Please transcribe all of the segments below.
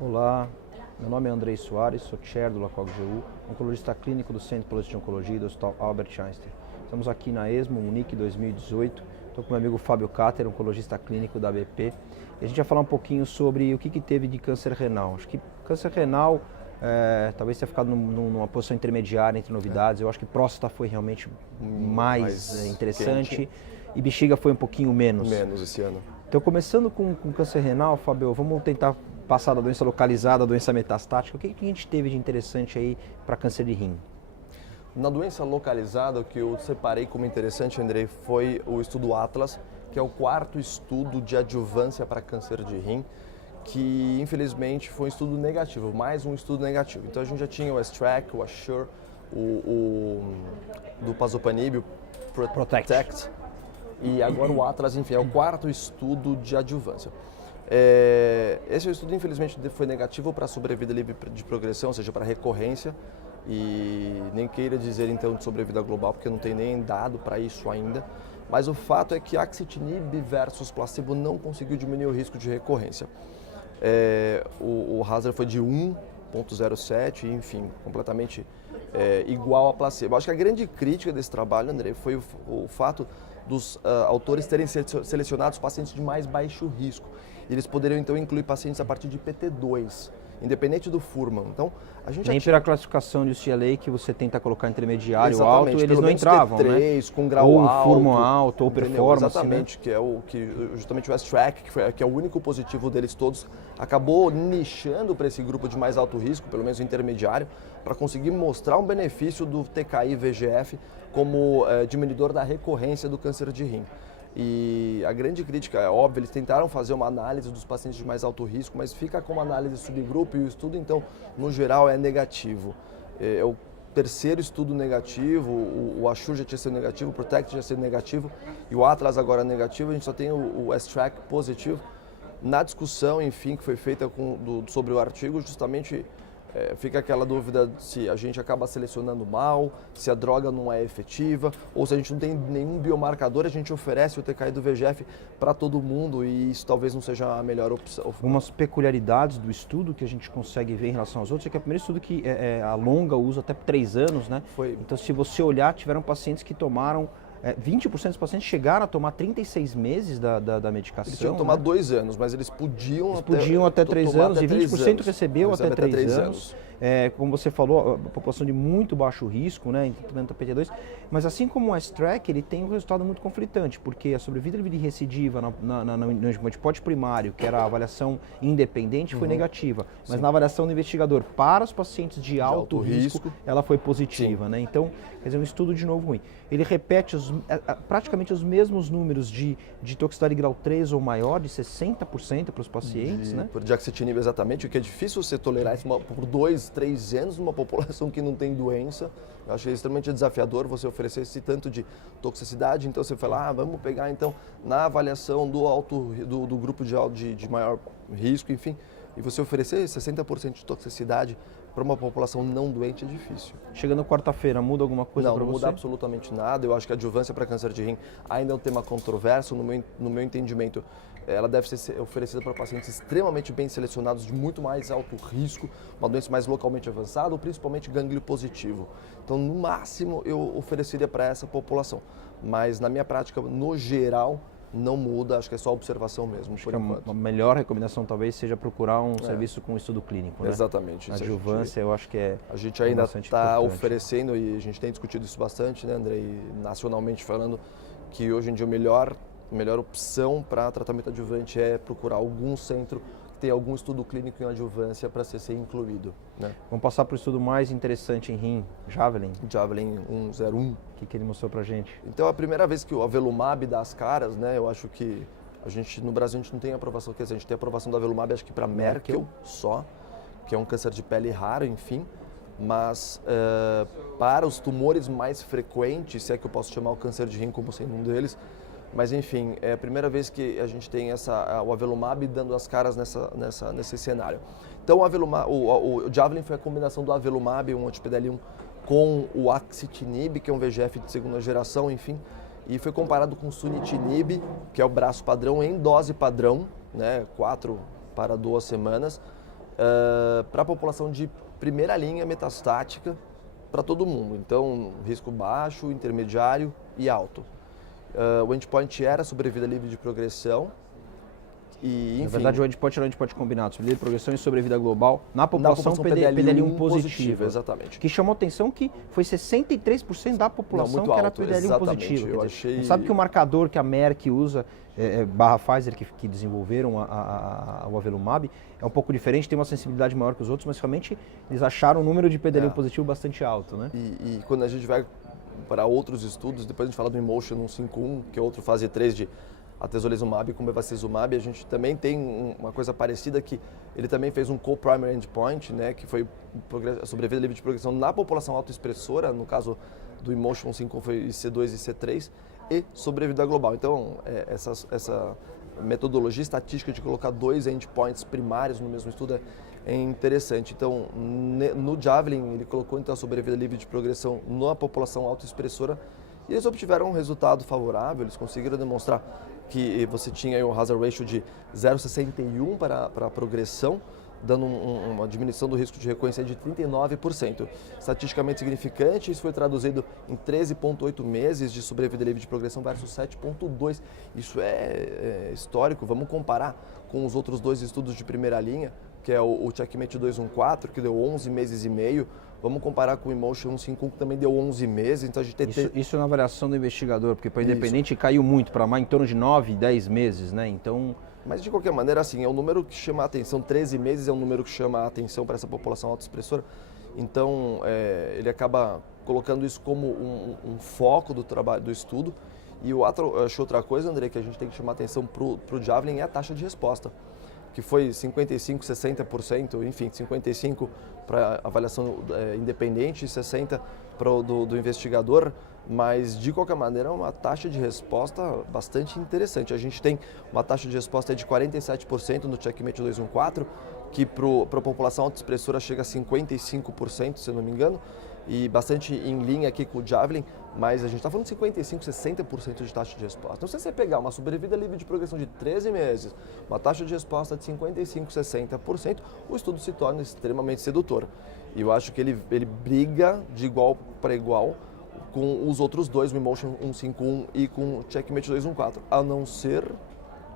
Olá, meu nome é Andrei Soares, sou chair do LACOG-GU, oncologista clínico do Centro Paulista de Oncologia do Hospital Albert Einstein. Estamos aqui na ESMO Munique 2018, estou com meu amigo Fábio Cater, oncologista clínico da ABP, e a gente vai falar um pouquinho sobre o que teve de câncer renal. Acho que câncer renal talvez tenha ficado numa posição intermediária entre novidades. Eu acho que próstata foi realmente mais interessante quente. E bexiga foi um pouquinho menos. Menos esse ano. Então, começando com câncer renal, Fábio, vamos tentar passar da doença localizada, da doença metastática. O que a gente teve de interessante aí para câncer de rim? Na doença localizada, o que eu separei como interessante, Andrei, foi o estudo Atlas, que é o 4º estudo de adjuvância para câncer de rim, que infelizmente foi um estudo negativo, mais um estudo negativo. Então a gente já tinha o STRAC, o ASSURE, do Pazopanib, o PROTECT, e agora o Atlas, enfim, é o 4º estudo de adjuvância. Esse estudo, infelizmente, foi negativo para a sobrevida livre de progressão, ou seja, para recorrência, e nem queira dizer, então, de sobrevida global, porque não tem nem dado para isso ainda. Mas o fato é que axitinib versus placebo não conseguiu diminuir o risco de recorrência. O hazard foi de 1,07, enfim, completamente igual a placebo. Acho que a grande crítica desse trabalho, André, foi o fato dos autores terem selecionado os pacientes de mais baixo risco. Eles poderiam, então, incluir pacientes a partir de PT2, independente do Furman. Então, a gente nem pela classificação de UCLA que você tenta colocar intermediário ou exatamente, alto, eles não entravam, T3, né? Com grau ou alto, Furman alto, ou entendeu? performance. Exatamente, né? Justamente o S-Track, que é o único positivo deles todos, acabou nichando para esse grupo de mais alto risco, pelo menos o intermediário, para conseguir mostrar um benefício do TKI-VEGF como diminuidor da recorrência do câncer de rim. E a grande crítica, é óbvio, eles tentaram fazer uma análise dos pacientes de mais alto risco, mas fica com uma análise subgrupo e o estudo, então, no geral, é negativo. É o 3º estudo negativo, o ASSURE já tinha sido negativo, o PROTECT já tinha sido negativo e o Atlas agora é negativo, a gente só tem o STRAC positivo. Na discussão, enfim, que foi feita sobre o artigo, justamente fica aquela dúvida se a gente acaba selecionando mal, se a droga não é efetiva, ou se a gente não tem nenhum biomarcador, a gente oferece o TKI do VEGF para todo mundo e isso talvez não seja a melhor opção. Algumas peculiaridades do estudo que a gente consegue ver em relação aos outros é que é o primeiro estudo que alonga o uso até por 3 anos, né? Então, se você olhar, tiveram pacientes que tomaram 20% dos pacientes chegaram a tomar 36 meses da medicação. Eles tinham que tomar 2 anos, mas eles podiam até 3 anos, e 20% recebeu até 3 anos. Como você falou, a população de muito baixo risco, né, implementando PT2, mas assim como o S-Track, ele tem um resultado muito conflitante, porque a sobrevida livre de recidiva no endpoint primário, que era a avaliação independente, foi negativa, mas na avaliação do investigador para os pacientes de alto risco, ela foi positiva, né? Então, quer dizer, um estudo de novo ruim. Ele repete praticamente os mesmos números de toxicidade grau 3 ou maior, de 60% para os pacientes, né? De axitinib, exatamente, o que é difícil você tolerar isso por 2, 3 anos numa população que não tem doença. Eu achei extremamente desafiador você oferecer esse tanto de toxicidade. Então você fala, vamos pegar então na avaliação do grupo de maior risco, enfim, e você oferecer 60% de toxicidade para uma população não doente é difícil. Chegando quarta-feira, muda alguma coisa para você? Não muda absolutamente nada. Eu acho que a adjuvância para câncer de rim ainda é um tema controverso. No meu entendimento, ela deve ser oferecida para pacientes extremamente bem selecionados, de muito mais alto risco, uma doença mais localmente avançada, ou principalmente gânglio positivo. Então, no máximo, eu ofereceria para essa população. Mas, na minha prática, no geral, não muda, acho que é só observação mesmo, por enquanto. A melhor recomendação talvez seja procurar um serviço com estudo clínico, né? Exatamente. A adjuvância, eu acho que a gente ainda está oferecendo, e a gente tem discutido isso bastante, né, André, e nacionalmente falando, que hoje em dia a melhor opção para tratamento adjuvante é procurar algum centro que tenha algum estudo clínico em adjuvância para ser incluído, né? Vamos passar para o estudo mais interessante em rim, Javelin. Javelin 101. O que ele mostrou para a gente? Então, a primeira vez que o Avelumab dá as caras, né, eu acho que no Brasil a gente não tem aprovação, quer dizer, a gente tem aprovação do Avelumab acho que para Merkel só, que é um câncer de pele raro, enfim. mas para os tumores mais frequentes, se é que eu posso chamar o câncer de rim como sendo um deles, mas enfim, é a primeira vez que a gente tem o Avelumab dando as caras nesse cenário. Então o Javelin foi a combinação do Avelumab, um anti-PD-L1, com o Axitinib, que é um VEGF de segunda geração, enfim, e foi comparado com o Sunitinib, que é o braço padrão, em dose padrão, né, 4 para 2 semanas, para a população de primeira linha metastática para todo mundo. Então, risco baixo, intermediário e alto. O endpoint era sobrevida livre de progressão. E, enfim, na verdade, o endpoint era o endpoint combinado, sobrevida de progressão e sobrevida global na população PD-L1 positiva. Exatamente. Que chamou atenção que foi 63% da população que era PD-L1 positiva. Eu achei... Sabe que o marcador que a Merck usa, barra Pfizer, que desenvolveram o Avelumab, é um pouco diferente, tem uma sensibilidade maior que os outros, mas realmente eles acharam um número de PD-L1 positivo bastante alto, né? E quando a gente vai para outros estudos, depois a gente fala do Emotion 151, que é outro fase 3 de atezolizumab com bevacizumab, a gente também tem uma coisa parecida, que ele também fez um co-primary endpoint, né, que foi a sobrevida livre de progressão na população autoexpressora, no caso do Emotion 151 foi IC2 e IC3, e sobrevida global. Então, essa metodologia estatística de colocar 2 endpoints primários no mesmo estudo é interessante. Então, no Javelin, ele colocou então a sobrevida livre de progressão na população autoexpressora, e eles obtiveram um resultado favorável, eles conseguiram demonstrar que você tinha o hazard ratio de 0,61 para a progressão, dando uma diminuição do risco de recorrência de 39%. Estatisticamente significante, isso foi traduzido em 13,8 meses de sobrevida livre de progressão versus 7,2. Isso é histórico. Vamos comparar com os outros 2 estudos de primeira linha, que é o Checkmate 214, que deu 11 meses e meio. Vamos comparar com o Emotion 151, que também deu 11 meses. Então a gente tem isso na avaliação do investigador, porque para o independente caiu muito, para mais em torno de 9, 10 meses, né? Então... Mas de qualquer maneira, assim, é um número que chama a atenção, 13 meses é um número que chama a atenção para essa população autoexpressora. Então, ele acaba colocando isso como um foco do trabalho, do estudo. E eu acho outra coisa, André, que a gente tem que chamar a atenção para o Javelin é a taxa de resposta, que foi 55%, 60%, enfim, 55% para avaliação independente e 60% para o do investigador, mas de qualquer maneira é uma taxa de resposta bastante interessante. A gente tem uma taxa de resposta de 47% no Checkmate 214, que para a população autoexpressora chega a 55%, se eu não me engano, e bastante em linha aqui com o Javelin, mas a gente está falando de 55%, 60% de taxa de resposta. Então, se você pegar uma sobrevida livre de progressão de 13 meses, uma taxa de resposta de 55%, 60%, o estudo se torna extremamente sedutor. E eu acho que ele briga de igual para igual com os outros 2, o Emotion 151 e com o Checkmate 214, a não ser...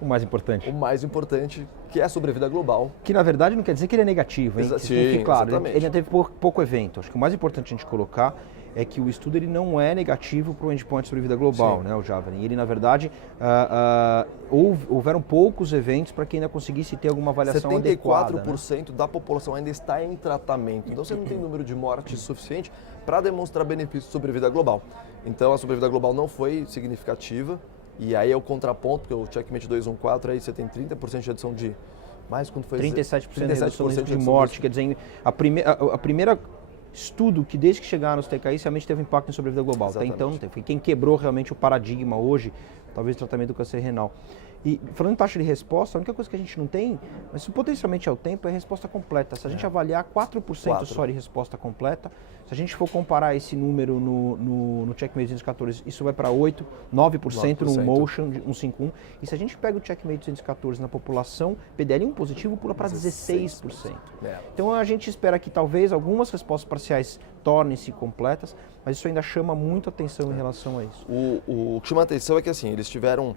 O mais importante. O mais importante, que é a sobrevida global. Que na verdade não quer dizer que ele é negativo, hein? Sim, claro, ele ainda teve pouco evento. Acho que o mais importante a gente colocar é que o estudo ele não é negativo para o endpoint de sobrevida global, né, o Javelin. Ele, na verdade, houveram poucos eventos para que ainda conseguisse ter alguma avaliação 74% adequada. 74% da população ainda está em tratamento. Então, você não tem número de mortes suficiente para demonstrar benefício de sobrevida global. Então, a sobrevida global não foi significativa. E aí é o contraponto, porque o Checkmate 214, aí você tem 30% de redução de... Mais quando foi... 37% de morte, quer dizer, a primeira estudo que desde que chegaram nos TKIs realmente teve impacto em sobrevida global. Até então não teve. Foi quem quebrou realmente o paradigma hoje, talvez o tratamento do câncer renal. E falando em taxa de resposta, a única coisa que a gente não tem, mas potencialmente é o tempo, é a resposta completa. Se a gente avaliar 4% só de resposta completa, se a gente for comparar esse número no Checkmate 214, isso vai para 8%, 9% no Emotion 151. E se a gente pega o Checkmate 214 na população PD-L1 positivo, pula para 16%. Então a gente espera que talvez algumas respostas parciais tornem-se completas, mas isso ainda chama muito atenção em relação a isso. O que chama atenção é que assim, eles tiveram...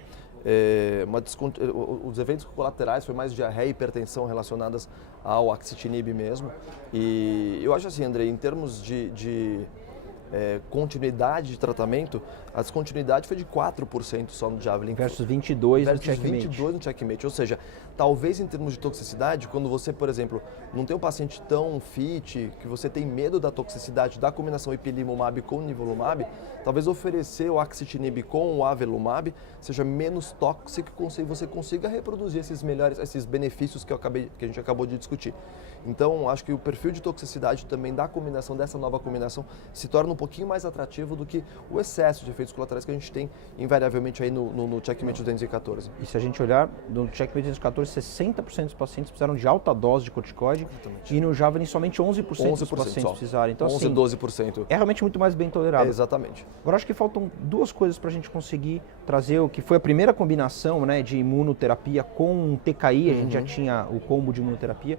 os eventos colaterais foi mais diarreia e hipertensão relacionadas ao Axitinib mesmo. E eu acho assim, André, em termos de continuidade de tratamento, A descontinuidade foi de 4% só no Javelin. Versus 22 versus no checkmate. 22 no checkmate. Ou seja, talvez em termos de toxicidade, quando você, por exemplo, não tem um paciente tão fit, que você tem medo da toxicidade da combinação ipilimumab com nivolumab, talvez oferecer o axitinib com o avelumab seja menos tóxico e você consiga reproduzir esses benefícios que a gente acabou de discutir. Então, acho que o perfil de toxicidade também da combinação, dessa nova combinação, se torna um pouquinho mais atrativo do que o excesso de efeitos colaterais que a gente tem invariavelmente aí no checkmate 214. E se a gente olhar, no checkmate 214, 60% dos pacientes precisaram de alta dose de corticoide. Exatamente. E no Javelin somente 11% dos pacientes só. precisaram. Então, 11, assim, 12%. É realmente muito mais bem tolerado. Exatamente. Agora, acho que faltam duas coisas para a gente conseguir trazer o que foi a primeira combinação, né, de imunoterapia com um TKI, a gente já tinha o combo de imunoterapia,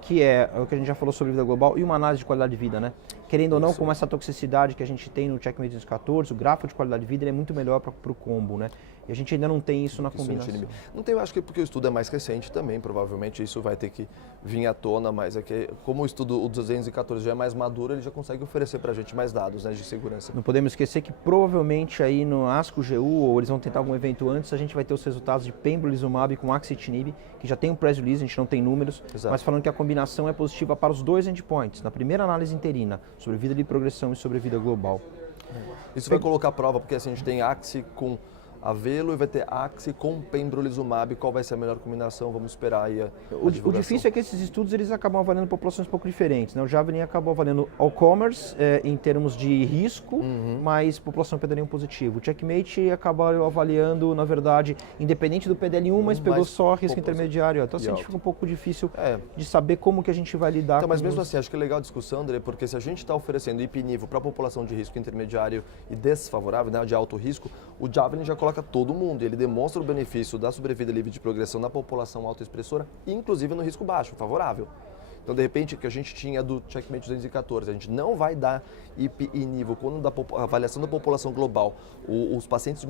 que é o que a gente já falou sobre vida global, e uma análise de qualidade de vida, né? Querendo ou não, com essa toxicidade que a gente tem no checkmate 214, o gráfico de qualidade de vida ele é muito melhor para o combo, né? E a gente ainda não tem isso na combinação. Não tem, eu acho que porque o estudo é mais recente também, provavelmente isso vai ter que vir à tona, mas é que como o estudo, o 214 já é mais maduro, ele já consegue oferecer para a gente mais dados, né, de segurança. Não podemos esquecer que provavelmente aí no ASCO-GU, ou eles vão tentar algum evento antes, a gente vai ter os resultados de pembrolizumab com axitinib, que já tem um press release, a gente não tem números, mas falando que a combinação é positiva para os dois endpoints, na primeira análise interina, sobre vida de progressão e sobre vida global. Isso vai colocar a prova, porque assim, a gente tem axi com avelo e vai ter axi com pembrolizumab, qual vai ser a melhor combinação, vamos esperar aí o difícil é que esses estudos eles acabam avaliando populações um pouco diferentes, né? O Javelin acabou avaliando all comers em termos de risco, mas população PDL1 positivo. O Checkmate acabou avaliando, na verdade, independente do PDL1, mas pegou só risco intermediário. Então assim, a gente fica um pouco difícil de saber como que a gente vai lidar então, mas mesmo assim, acho que é legal a discussão, André, porque se a gente está oferecendo ipinivo para a população de risco intermediário e desfavorável, né, de alto risco, o Javelin já coloca todo mundo. Ele demonstra o benefício da sobrevida livre de progressão na população autoexpressora, inclusive no risco baixo, favorável. Então, de repente, que a gente tinha do checkmate 214, a gente não vai dar IP e nível quando da avaliação da população global, os pacientes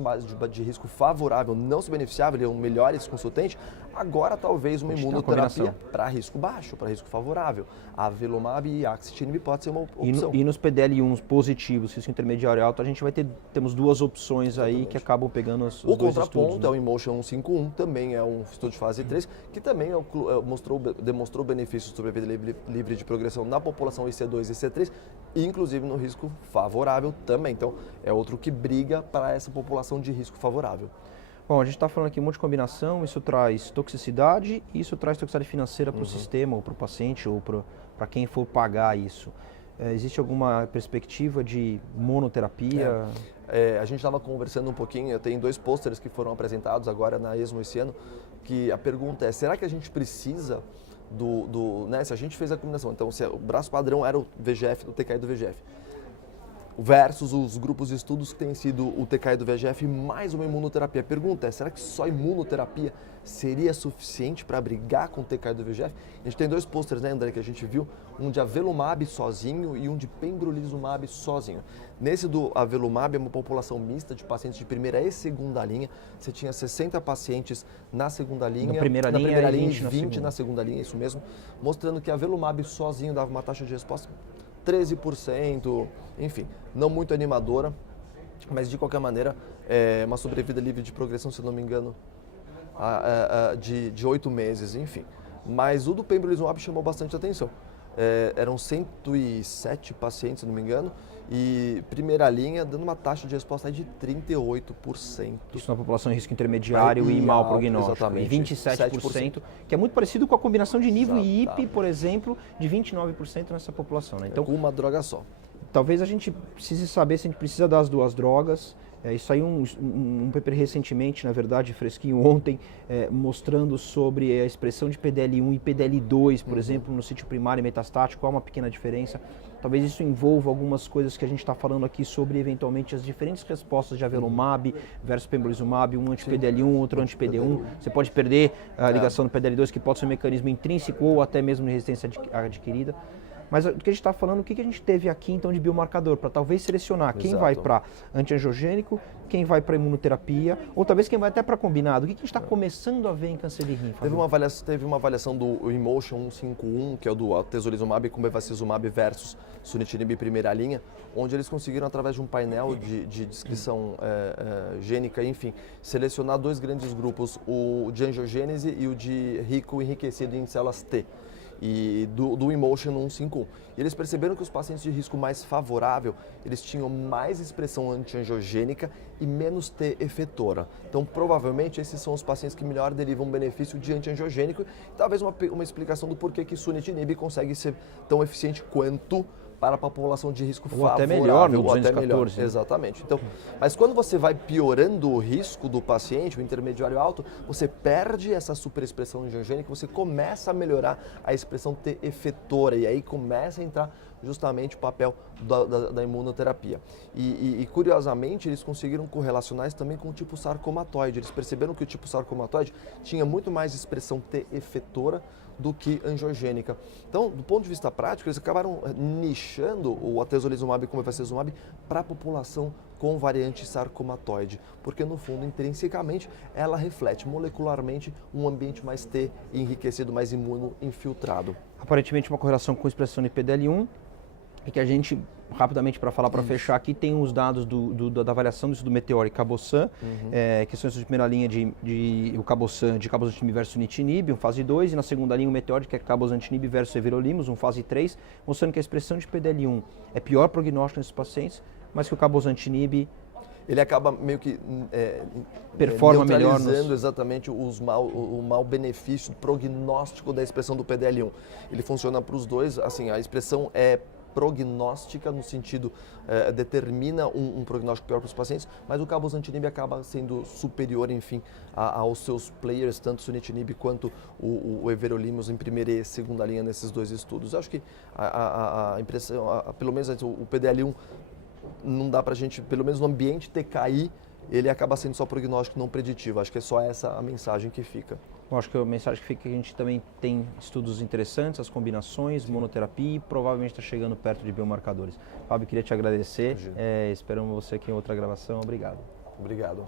de risco favorável não se beneficiavam, eles melhores consultante, agora talvez uma imunoterapia para risco baixo, para risco favorável. A avelumab e axitinib pode ser uma opção. E nos PDL1 positivos, risco intermediário alto, a gente vai temos duas opções aí que acabam pegando os dois estudos. O contraponto é o Emotion 151, também é um estudo de fase 3, que também demonstrou benefícios sobre a vida livre de progressão na população IC2 e IC3, inclusive no risco favorável também. Então, é outro que briga para essa população de risco favorável. Bom, a gente está falando aqui muito de combinação, isso traz toxicidade e isso traz toxicidade financeira para o sistema, ou para o paciente, ou para quem for pagar isso. Existe alguma perspectiva de monoterapia? A gente estava conversando um pouquinho, tem 2 pôsteres que foram apresentados agora na ESMO esse ano, que a pergunta é, será que a gente precisa né, se a gente fez a combinação, então se o braço padrão era o VEGF, o TKI do VEGF, versus os grupos de estudos que têm sido o TKI do VEGF mais uma imunoterapia. A pergunta é, será que só imunoterapia seria suficiente para brigar com o TKI do VEGF? A gente tem 2 pôsteres, né, André, que a gente viu, um de avelumab sozinho e um de pembrolizumab sozinho. Nesse do avelumab é uma população mista de pacientes de primeira e segunda linha. Você tinha 60 pacientes na segunda linha, na primeira linha e 20 na segunda linha, isso mesmo, mostrando que avelumab sozinho dava uma taxa de resposta 13%, enfim, não muito animadora, mas de qualquer maneira, uma sobrevida livre de progressão, se não me engano, de 8 meses, enfim. Mas o do pembrolizumab chamou bastante atenção. Eram 107 pacientes, se não me engano, e primeira linha dando uma taxa de resposta de 38%. Isso na população em risco intermediário e mau prognóstico. Exatamente. E 27%, que é muito parecido com a combinação de nível e IP, por exemplo, de 29% nessa população. Né? Então, com uma droga só. Talvez a gente precise saber se a gente precisa das 2 drogas. Isso aí um paper recentemente, na verdade, fresquinho ontem, mostrando sobre a expressão de PDL1 e PDL2, por exemplo, no sítio primário e metastático, há uma pequena diferença. Talvez isso envolva algumas coisas que a gente está falando aqui sobre, eventualmente, as diferentes respostas de avelumab versus pembrolizumab, um anti-PDL1, outro anti-PD1. Você pode perder a ligação do PDL2, que pode ser um mecanismo intrínseco ou até mesmo de resistência adquirida. Mas o que a gente está falando, o que a gente teve aqui então de biomarcador, para talvez selecionar quem vai para antiangiogênico, quem vai para imunoterapia, ou talvez quem vai até para combinado. O que a gente está começando a ver em câncer de rim? Teve uma avaliação do IMotion 151, que é o do atezolizumab com bevacizumab versus sunitinib primeira linha, onde eles conseguiram, através de um painel de descrição gênica, enfim, selecionar 2 grandes grupos, o de angiogênese e o de rico enriquecido em células T. E do IMotion 151. E eles perceberam que os pacientes de risco mais favorável, eles tinham mais expressão antiangiogênica e menos T efetora. Então, provavelmente, esses são os pacientes que melhor derivam benefício de antiangiogênico. E talvez uma explicação do porquê que sunitinib consegue ser tão eficiente quanto para a população de risco favorável. Até melhor, no 214. Até melhor, né? Exatamente. Então, mas quando você vai piorando o risco do paciente, o intermediário alto, você perde essa superexpressão angiogênica, você começa a melhorar a expressão T efetora e aí começa a entrar justamente o papel da imunoterapia. E curiosamente, eles conseguiram correlacionar isso também com o tipo sarcomatoide. Eles perceberam que o tipo sarcomatoide tinha muito mais expressão T efetora do que angiogênica. Então, do ponto de vista prático, eles acabaram nichando o atezolizumab com o bevacizumab para a população com variante sarcomatoide, porque no fundo, intrinsecamente, ela reflete molecularmente um ambiente mais T enriquecido, mais imunoinfiltrado. Aparentemente uma correlação com expressão de PDL1, e que a gente, rapidamente para falar, para fechar aqui, tem os dados da avaliação do Meteor e Cabosan, que são esses de primeira linha o Cabosan, de cabozantinib versus sunitinib, fase 2, e na segunda linha o Meteor, que é cabozantinib versus everolimus, fase 3, mostrando que a expressão de PDL1 é pior prognóstico nesses pacientes, mas que o cabozantinib ele acaba meio que performa melhor exatamente o mau benefício prognóstico da expressão do PDL1. Ele funciona para os dois, assim, a expressão é prognóstica no sentido, determina um prognóstico pior para os pacientes, mas o cabozantinib acaba sendo superior, enfim, aos seus players, tanto o sunitinib quanto o everolimus em primeira e segunda linha nesses 2 estudos. Eu acho que a impressão, pelo menos o PDL1, não dá para a gente, pelo menos no ambiente TKI, ele acaba sendo só prognóstico, não preditivo. Acho que é só essa a mensagem que fica. Eu acho que a mensagem que fica é que a gente também tem estudos interessantes, as combinações, monoterapia e provavelmente está chegando perto de biomarcadores. Fábio, queria te agradecer. Esperamos você aqui em outra gravação. Obrigado. Obrigado.